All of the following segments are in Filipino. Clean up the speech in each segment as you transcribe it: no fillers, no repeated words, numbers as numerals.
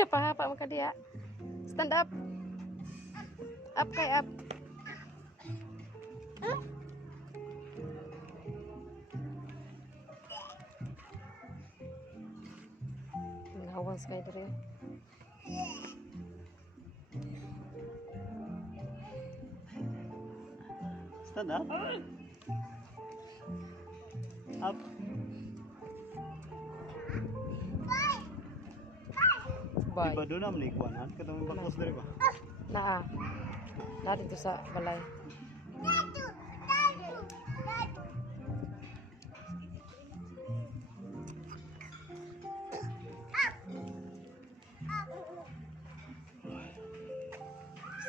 Dia apa maka dia. Stand up. Up kayak up. Ngawas kayak diri. Stand up. Up. Bye. Iba doon naman ikuanan. Katong bakos dari ba? Nah, natin to sa balay.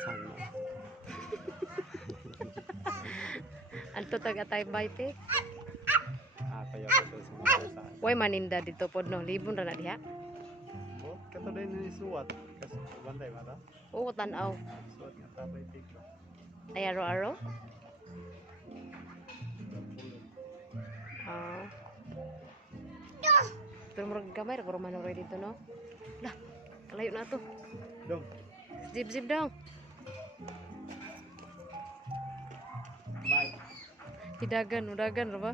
Sana. Anto taga tay bayte. Kaya ko to sa mga sa. Way maninda dito pod no, libon ra na diha. Oh, kato din ni suwat. Kasi bantay mata. Oo, tan-aw. Suwat nga tabay pig. Ay aro-aro. Ah. Pero murag gamay ra ko manoroy dito no. Lah, kalayo na to. Dong. Zip dong. Bye. Tidagan, udagan ra ba?